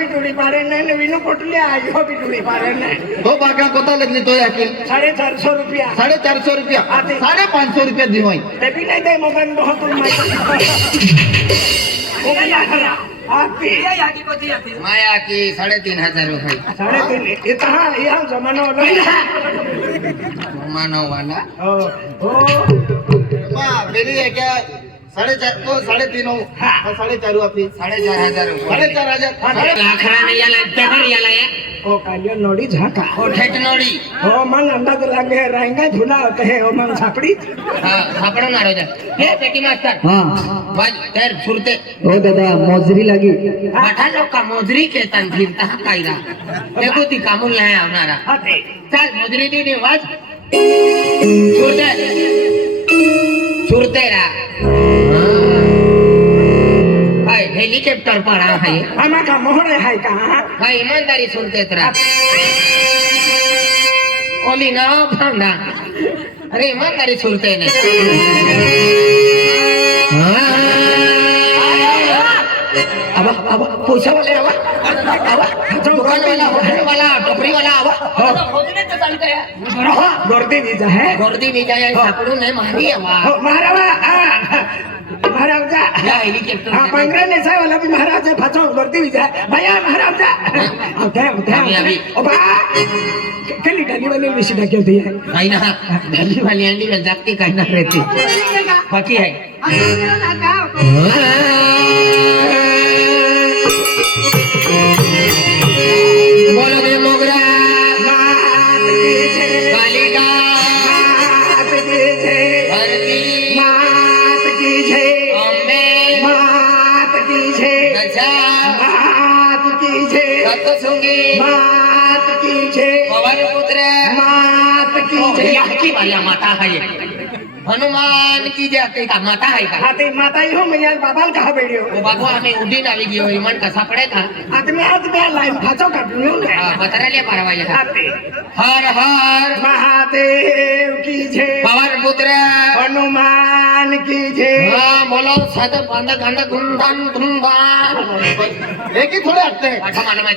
ಬಿಡುಳಿ ಮಾರೆ ನನ್ನ ವಿನು ಕೊಟ್ಲಿ ಆಯೋ ಬಿಡುಳಿ ಮಾರೆ દો પાકા કોતા લગલી તો આખી સાડે ચારસો રૂપિયા. સાડે ચારસો રૂપિયા. સાડે પાંચસો રૂપિયા દી હોય. તે બી નહીં દે મગન દો હતું માયા કી સાડે તીન હજાર રૂપિયા. સાડે તીન. એ તહા એ હા જમાનો નહીં જમાનો વાલા. ઓ ઓ પેલી કે साढ़े चार तो साढ़े तीनों हाँ।, हाँ। साढ़े चारों आप साढ़े चार हज़ार साढ़े चार हज़ार। हाँ, लाखरा नहीं याला डबल याला है ओ कालियो नोड़ी झाका। ओ ठेठ नोड़ी। ओ मन अंडा तो लगे रहेंगे धुला होते हैं ओ मन छापड़ी हाँ छापड़ो नाड़ो जा। हे पेटी मास्टर हाँ। बस तेर छुरते ओ दादा मोजरी लगी। बाठा लोग का मोजरी के तन फिरता कायरा। देखो ती कामुल नहीं आवनारा हाँ चल मोजरी दी ने वाज छुरते સુરતેરા. હાય હેલિકોપ્ટર પણ આ હાય. આમાં કા મોહરે હાય કા? હાય ઈમાનદારી સુરતેરા ઓલી ના ભાંડા અરે ઈમાનદારી સુરતે ને હા. आवा आवा पैसा वाले आवा. आवा दुकान वाला होटल वाला टपरी वाला आवा. गर्दी वीज आहे. गर्दी मी सापडून नाही मारी आवा. हो महारावा महाराजा या हेलिकॉप्टर हा पंगराने साहेबाला बी महाराज फाचो गर्दी वीज आहे. भया महाराजा होत्या अभी, अभी. होत्या ओ बा. केली डाली वाली विषय टाकी होती. आहे काही ना. दिल्ली वाली अंडी जागते काही ना रहते बाकी आहे. હનુમાન કી જય. કઈ કા માતા હૈ કા હાતે માતા હી હમ યાર બાબાલ કહા બેડિયો. ઓ બાબા અમે ઉડી ના લીધી હોય મન કસા પડે કા આતમે આત બે લાઈન ખાચો કાઢ્યો ને. હા બતરે લે પારવા લે હાતે હર હર. મહાદેવ કી જય. પવન પુત્ર. હનુમાન કી જય. હા બોલો સદ બંધ ગંડ ગુંધન ગુંધા એકી થોડે હટતે. આઠા માલૂમ હૈ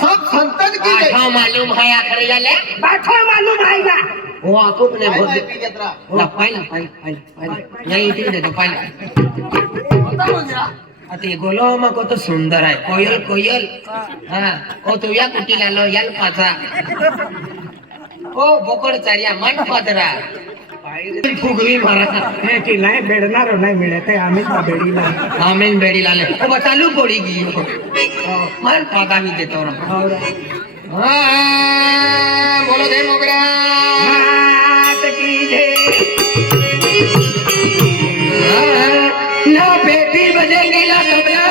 સબ સંતન કી જય. આઠા માલૂમ હૈ આખરે લે આઠા માલૂમ હૈ हो घेतला? ला पाहिलं पाहिलं पाहिलं पाहिलं. या इथे देतो पाहिलं. आता गोलो मग तो सुंदर आहे. कोयल कोयल. हा. ओ तू या कुटीला लो याल पाचा. ओ बोकड चारिया मन पादरा फुगवी मारा हे की नाही बेडणार नाही मिळत आहे. आम्हीच ना बेडी नाही आमेन बेडी लाले ओ चालू पडी गी मन पादा मी देतो. रा હા બોલો જય મોગરા. કી જય પેટી બજેગી ના તબલા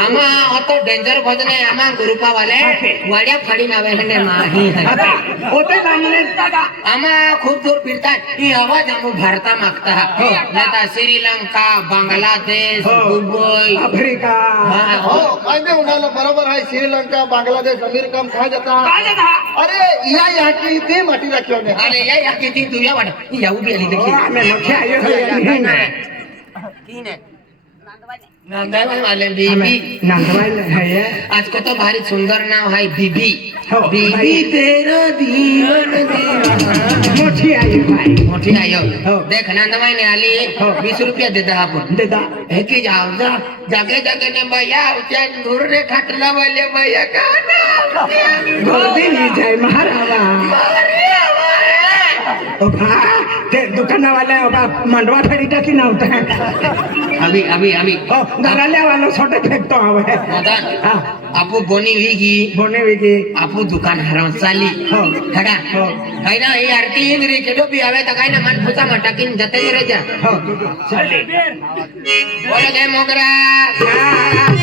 આમાં હતો ડેન્જર ભજને આમાં ગુરુપા વાલે વાડિયા ફાડીને આવે ને માહી પોતે સામને આમાં ખૂબ દૂર પીરતા એ અવાજ આમ ભારતા માંગતા. હતા શ્રીલંકા બાંગ્લાદેશ દુબઈ. આફ્રિકા. હા હો. અને ઉનાલો બરાબર હે શ્રીલંકા બાંગ્લાદેશ અમેરિકા માં ખા જતા. અરે ઈયા યાકી તે માટી રાખ્યો ને અરે ઈયા યાકી તે તું યા ઈ આવું બી લીધી કી ને नांदवायवाले बीबी। नांदवायला है आज को तो भारी सुंदर नाम है बीबी। बीबी तेरा दीवन मोठी आयो भाई। मोठी आयो देख नांदवाई ने आली बीस रुपया देता आप देता है कि जाओ जा। जाके जाके ने भैया उच्चा दूर रे खटला वाले भैया का गोदी ली जाए महारावा। ओ भाई। પોતાના વાલા માંડવા ઠરી ટકી ના આવતા. આવી આવી આવી ગરાલે વાલો છોટે ફેંકતો આવે. આપો બોની વીગી બોની વીગી આપો દુકાન હરણ ચાલી ખડા કઈ ના એ આરતી એ મેરે કેડો બી આવે તો કઈ ના મન ફૂસા માં ટકીને જતે રહેજા. ચાલી. બોલે ગઈ મોગરા.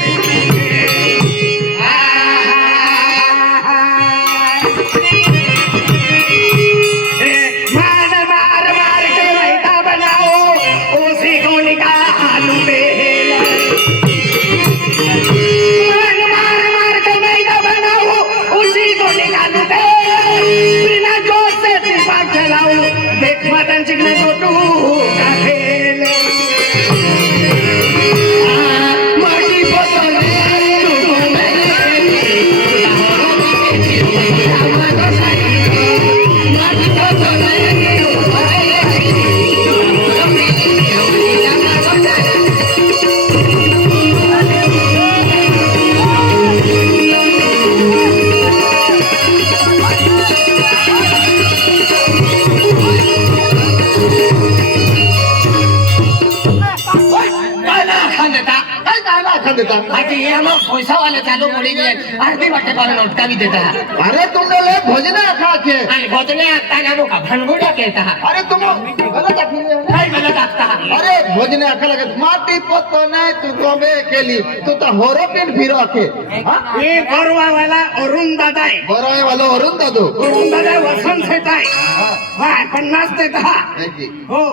सोयसावाले चालू पड़ी गए अर्धी बटे पर नोटका भी देता. है अरे तुम लोग भोजना खा के अरे भोजना आता ना का भंगूड़ा कहता है अरे तुम गलत अपनी नहीं गलत आता है अरे भोजना खा लगे माटी पोतो नहीं तू गोबे के तू तो होरो फिरो के ये गोरवा वाला अरुण दादा है वाला अरुण दादू. अरुण दादा वसंत सेता है. वाह पन्नास देता हो.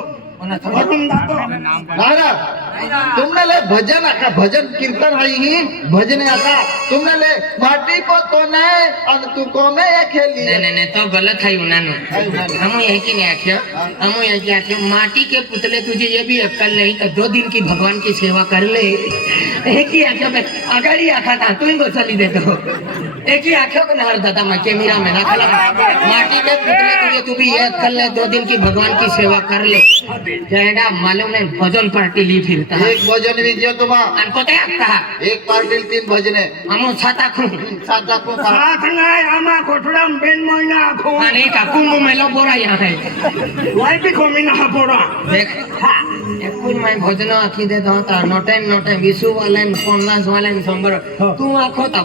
तुमने ले भजन आखा भजन कीर्तन आहे ही भजने आखा तुमने ले माटी पोतो नाही आणि तू गोमे खेली। नहीं नहीं नहीं तो गलत है उन्होंने। हम यही की नहीं आख्या हम यही की आख्या माटी के पुतले तुझे ये भी अक्कल नहीं कि दो दिन की भगवान की सेवा कर ले। एक ही आख्या में अगर ही आखा था तू ही को चली दे दो। एक ही आख्या को नहर दादा मैं के मेरा में ना खला माटी के पुतले लगे तू भी याद कर ले दो दिन की भगवान की सेवा कर ले। तो जयडा मालूम है भजन पार्टी ली फिर तो। एक भजन भी जो तुम अनको कहा। एक पार्टी तीन भजन है। हम सात आखू। सात आखू सात ना कोठड़ा मोइना बोरा यहाँ है। वही भी कोमी ना बोरा। देख કોઈ માં ભજન આખી દેતા હતા નોટે નોટે वाले વાલે પન્નાસ વાલે સંબર તું આખો તો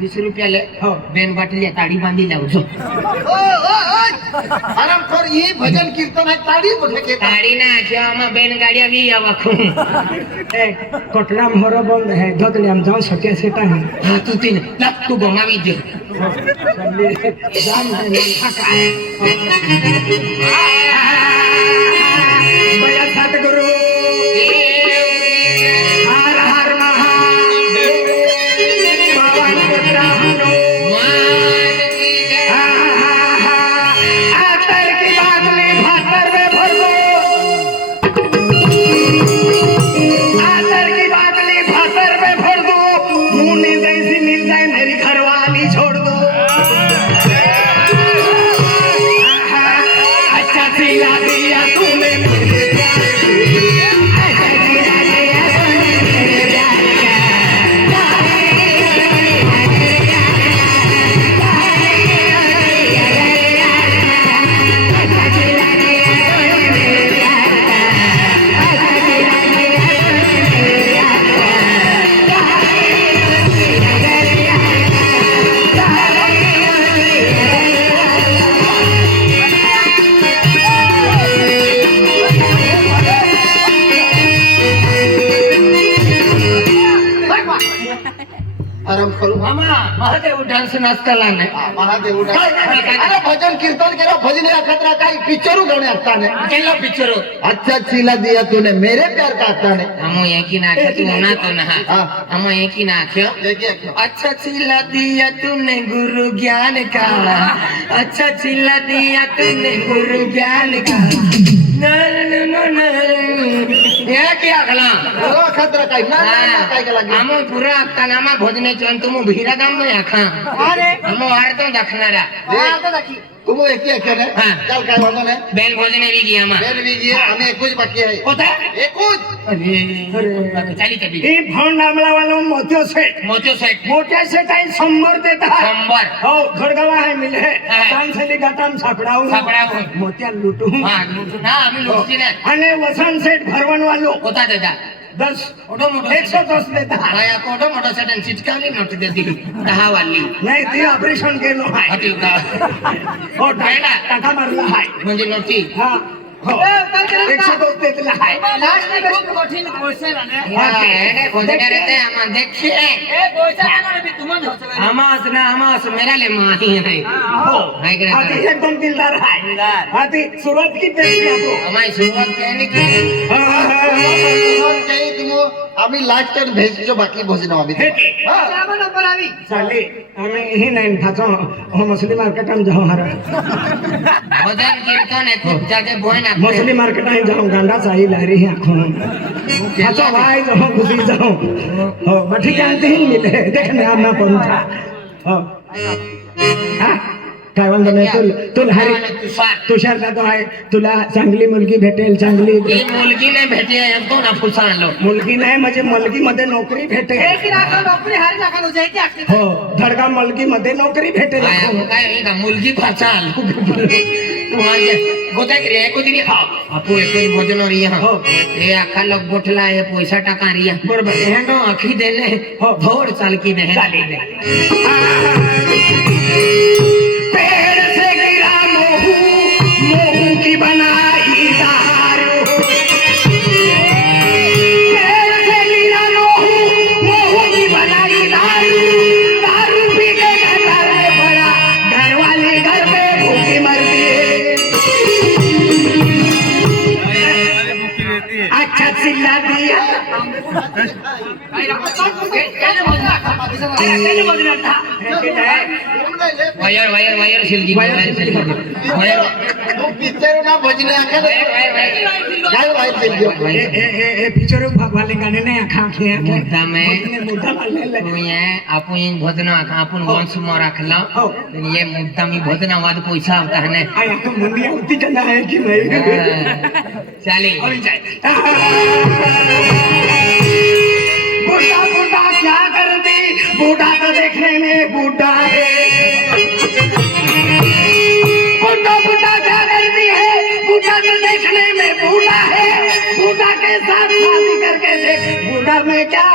વીસ રૂપિયા લે હો બેન બાટી તાળી બાંધી લાવ છો આરામ કર એ ભજન કીર્તન આ તાળી બોલે કે તાળી ના જો આમાં બેન ગાડિયા વી આવા ખું એ કોટલા મોરો બંધ હે ધોતલે આમ જાઉં સકે છે તા હા તું તીન લક તું બમાવી દે જામ જામ ખાકા आरामशी नाचता लहान भजन कीर्तन केलं भजन या खतरा काही पिक्चरू घेऊन आता नाही पिक्चर। अच्छा चिला दिया तूने मेरे प्यार का आता नाही हम एकी नाख्य तू तो ना तो ना। हम एकी नाख्य अच्छा चिला दिया तूने गुरु ज्ञान का। अच्छा चिला दिया तूने गुरु ज्ञान का। नल नो नल ये क्या खला સત્ર કાઈ? ના ના કાઈ કે લાગે આમો પૂરા આપતા નામા ભોજને ચંતુ મુ ભીરા ગામ નો? અને વસન શેઠ ભરવાન दस. एक दस देता. भाया कोडो मोटरसाइकिल दहा वाली नाही ते ऑपरेशन केलं. आहे हो, मारला. आहे म्हणजे नोटी हमास ना हमास मेरा ले माही है हाथी एकदम दिलदार है हाथी सूरत की पहली हमारी सूरत कहने की আমি লাস্ট টাইম ভেজ দিছো বাকি ভোজ নাও আমি আমার নম্বর আমি সালি আমি হি নাইন থাচো ও মুসলিম মার্কেট আম যাও হারা ভজন কীর্তন এ খুব জাগে বই না মুসলিম মার্কেট আই যাও গান্ডা সাহি লারি হি আখো থাচো ভাই যাও গুদি যাও हो बठी जानते ही मिले देखने आना पंथा हो हाँ काय वांदा नाही तुला हरी तुषार? तो तुला चांगली मुलगी भेटेल चांगली मुलगी नाही भेटे है हमको ना फुसान मुलगी नाही म्हणजे मुलगी मध्ये नोकरी नोकरी हर जागा. हो धडगा मुलगी मध्ये नोकरी भेटे काय काय मुलगी फसाल पैसा रिया आखी देने भोर चाल की Wire wire silky wire silky wire પિક્ચરો ના ભજને આખા ને वायर वायर કાઈ વાઈ દેજો ए ए ए ए पिक्चर वाले गाणे नाही आखा आखे आखे मुद्दा में मुद्दा मारलेला तो ये आपण ये भोजन आखा आपण वंश मो राखला हो. ये मुद्दा मी भोजन वाद पैसा होता है ने आहे आता मुंडी होती का नाही की नाही चाले बूढ़ा बूढ़ा क्या करती बूढ़ा तो देखने में बूढ़ा है बूढ़ा क्या करती है? बूटा तो देखने में बूटा है बूटा के साथ शादी करके देख बूटा में क्या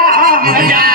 मज़ा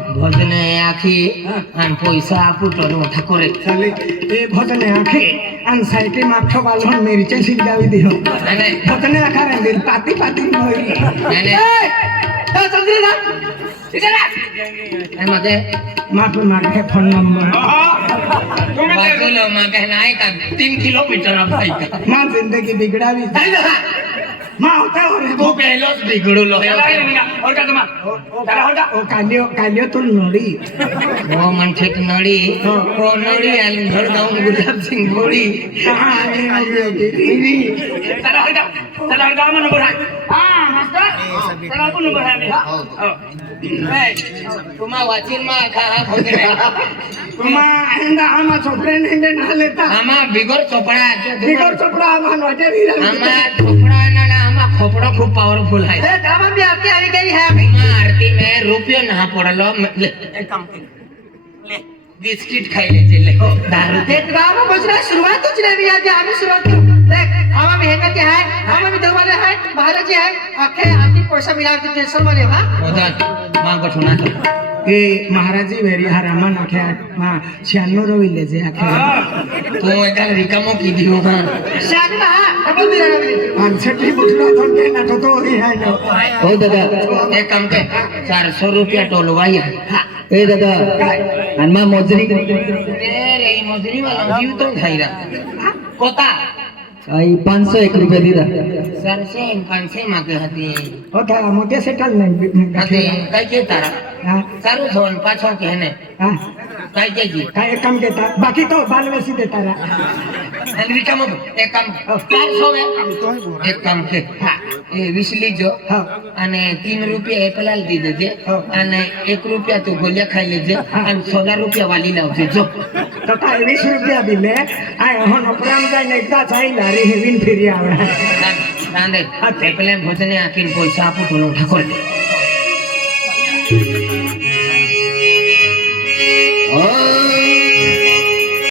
ভজনে আখি আন পয়সা পুটর মাথা করে। চলে এ ভজনে আখি আন সাইটে মাঠ বালন মেরিচে সিলগাবি দিহ মানে- ভজনে আখার দিল পাতি পাতি হই এনে মানে- তো চন্দ্র দা ঠিক আছে এ মাঝে মাফ মাগে ফোন নম্বর তুমি দেখো মা কেন है का 3 কিলোমিটার अब भाई का मां जिंदगी बिगड़ा તે માં કહેના આય કા तीन કિલોમીટર અપાઈ કા માં જિંદગી બિગડાવી માં આવતા હો રે તું પહેલો જ બીગડું લો ઓ કાલ્યો કાલ્યો તો નડી ઓ મન ઠેક નડી ઓ નડી આલું ધડગાઉં ગુલાબસિંહ ગોળી. હા એ આવ્યો દીદી તુમા વાચીનમાં ખા ભોજને માં એંડા આમાં છોકરે ને ના લેતા. આમાં બિગર ચોપડા જો તું- છોકરા આમાં નોટે આમાં ચોપડા ના ફોફડો ખૂબ પાવરફુલ હે એ કામ બી આપકી આવી ગઈ હે માં આરતી મે રૂપિયો ના પડલો એક કામ કર લે બિસ્કિટ ખાઈ લેજે લે દારૂ તે ગામ બસરા શરૂઆત જ નવી આજે આની શરૂઆત કરું દેખ આવા મહેનત હે આવા વિધવ વાले હે ભારત હે આખે આખી પૈસા મિલાવ દે સલમાને હા ઓદાન માંગો છો ના તો એ મહારાજી વેરિહારામાં નાખ્યા છ્યાનો રો વિલેજે આખ્યા તું એકાલ રીકામો કીધી હો. હા પાંસઠી બુટલો તો કે નાખો તો હો દાદા એ કામ કે ચારસો રૂપિયા ટોલ વાયા. એ દાદા હનમાં મોજરી એ રે મોજરી વાળા પાંચસો એક રૂપિયા દીધા. સરસેન પાંચેમાં કે અને તીન રૂપિયા એ પેલા દી દેજે અને એક રૂપિયા તું ગોલિયા ખાઈ લેજે. અને સોદા રૂપિયા વાલી લાવજે. જો. તથા વીસ રૂપિયા બી લે. આ હો નોકરામ જાય ને એકદા જાય લારી હેવીન ફેરી આવે રાંધે એ પેલા ભોજને પૈસા આપું તો ઠાકોર